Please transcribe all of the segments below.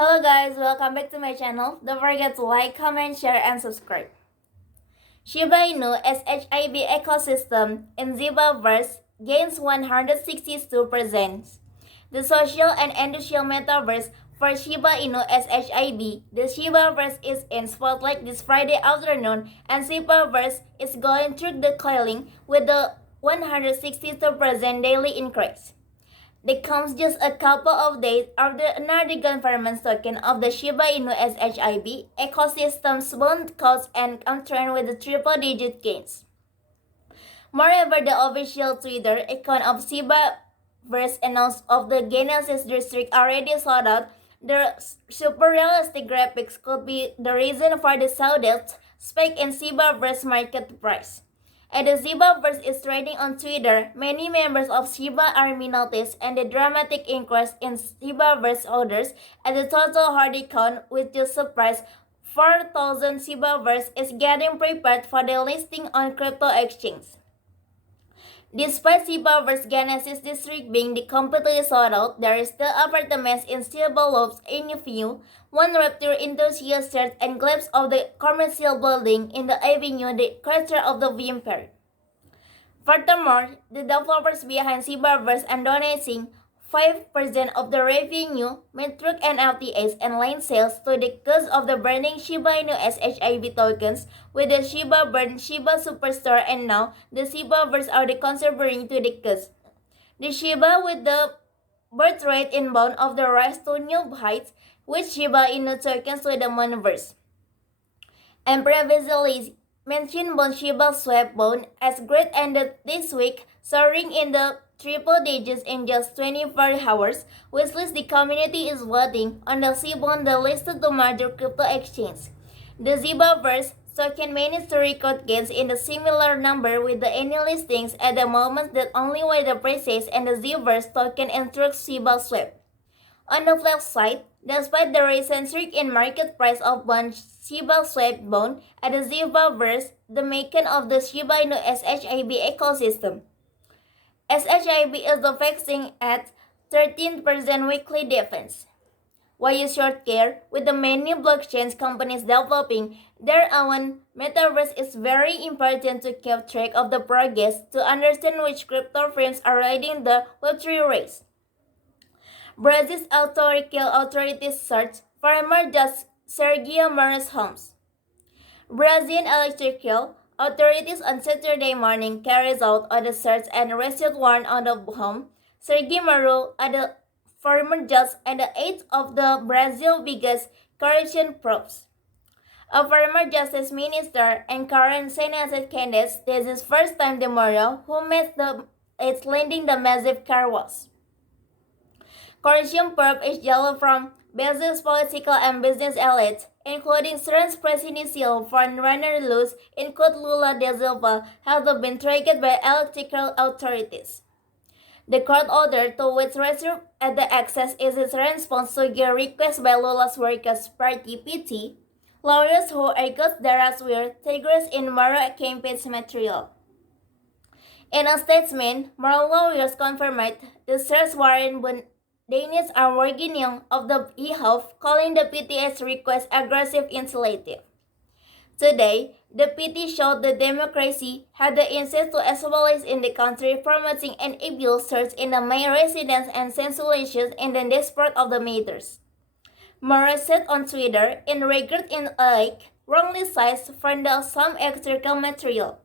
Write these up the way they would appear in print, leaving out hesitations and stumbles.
Hello guys, welcome back to my channel. Don't forget to like, comment, share, and subscribe. Shiba Inu SHIB ecosystem in Zibaverse gains 162%. The social and industrial metaverse for Shiba Inu SHIB. The Shibaverse is in spotlight this Friday afternoon, and Zibaverse is going through the coiling with the 162% daily increase. It comes just a couple of days after another government token of the Shiba Inu SHIB ecosystem's bond cost and uptrend with the triple-digit gains. Moreover, the official Twitter account of Shibaverse announced of the Genesis district already sold out. The super realistic graphics could be the reason for the sudden spike in Shibaverse market price. As the Shibaverse is trading on Twitter, many members of Shiba Army noticed and the dramatic increase in Shibaverse orders at the total holding count, which just surprised 4,000 Shibaverse is getting prepared for the listing on crypto exchange. Despite Shibaverse Genesis district being completely sold out, there is still apartments in Shiba Lofts in view. One raptor enthusiast search and glimpse of the commercial building in the avenue, the crater of the vampire. Furthermore, the developers behind Shibaverse are donating 5% of the revenue, metric NFTs, and line sales to the cause of the burning Shiba Inu SHIB tokens, with the Shiba Burn, Shiba Superstore, and now the Shibaverse are contributing to the cause. The Shiba with the birth rate inbound of the rise to new heights, with Shiba Inu tokens to the moonverse. And previously mentioned bond Shiba swap bond as great ended this week, soaring in the triple digits in just 24 hours, which means the community is voting on the C-bond that listed to major crypto exchange. The Zibaverse token managed to record gains in a similar number with the any listings at the moment that only way the prices and the Zibaverse token instructs Shiba swap. On the flip side, despite the recent surge in market price of bond Shiba swap bond at the Zibaverse, the making of the Shiba Inu SHIB ecosystem. SHIB is the fixing at 13% weekly defense. While you short care, with the many blockchain companies developing their own metaverse, is very important to keep track of the progress to understand which crypto firms are riding the Web3 race. Brazil's authorities search farmer just Sergio Moraes' homes. Brazilian electrical authorities on Saturday morning carries out a search and rescue warrant on the home Sergio Moro, the former judge and the eighth of the Brazil's biggest corruption probes. A former justice minister and current Senate candidate, this is first time the Moro who met it's leading the massive car wash. Corruption probe is yellow from Brazil's political and business elites, including Serão's presidential frontrunner Luz include Lula da Silva, have been triggered by electoral authorities. The court order to which reserve at the access is its response to a request by Lula's Workers' Party PT, lawyers who argued there were tigers in Moro campaign's material. In a statement, Moro lawyers confirmed the search warrant Danish are working of the behalf, calling the PT's request aggressive initiative. Today, the PT showed that democracy had the incentive to establish in the country, promoting an evil search in the main residence and censorship in the dispute of the matters. Morris said on Twitter, in regret in wrongly sized from some electrical material.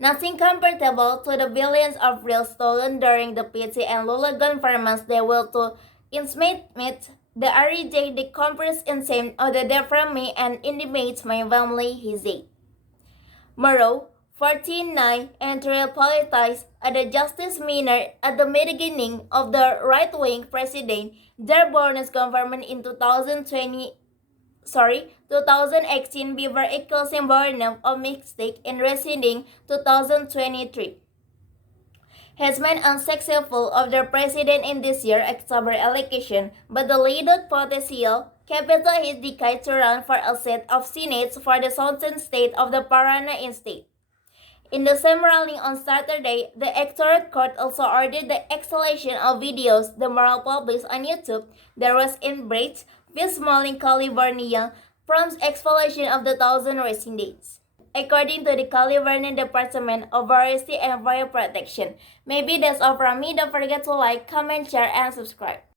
Nothing comparable to the billions of real stolen during the PT and Lula governments they will to intimate the reject the compressed insane of the death from me and intimate my family, he said. Moro, 49, and politics at the justice minor at the beginning of the right-wing president, their bonus government in 2018 before equals enough of mistake in rescinding 2023. Has been unsuccessful of the president in this year October election, but the leader potential capital has decided to run for a set of senates for the southern state of the Paraná state. In the same ruling on Saturday, the electoral court also ordered the exhalation of videos the Morale published on YouTube that was in Brits, Bismarck, California, from exfoliation of the thousand racing dates. According to the California Department of Forestry and Fire Protection. Maybe that's all from me. Don't forget to like, comment, share, and subscribe.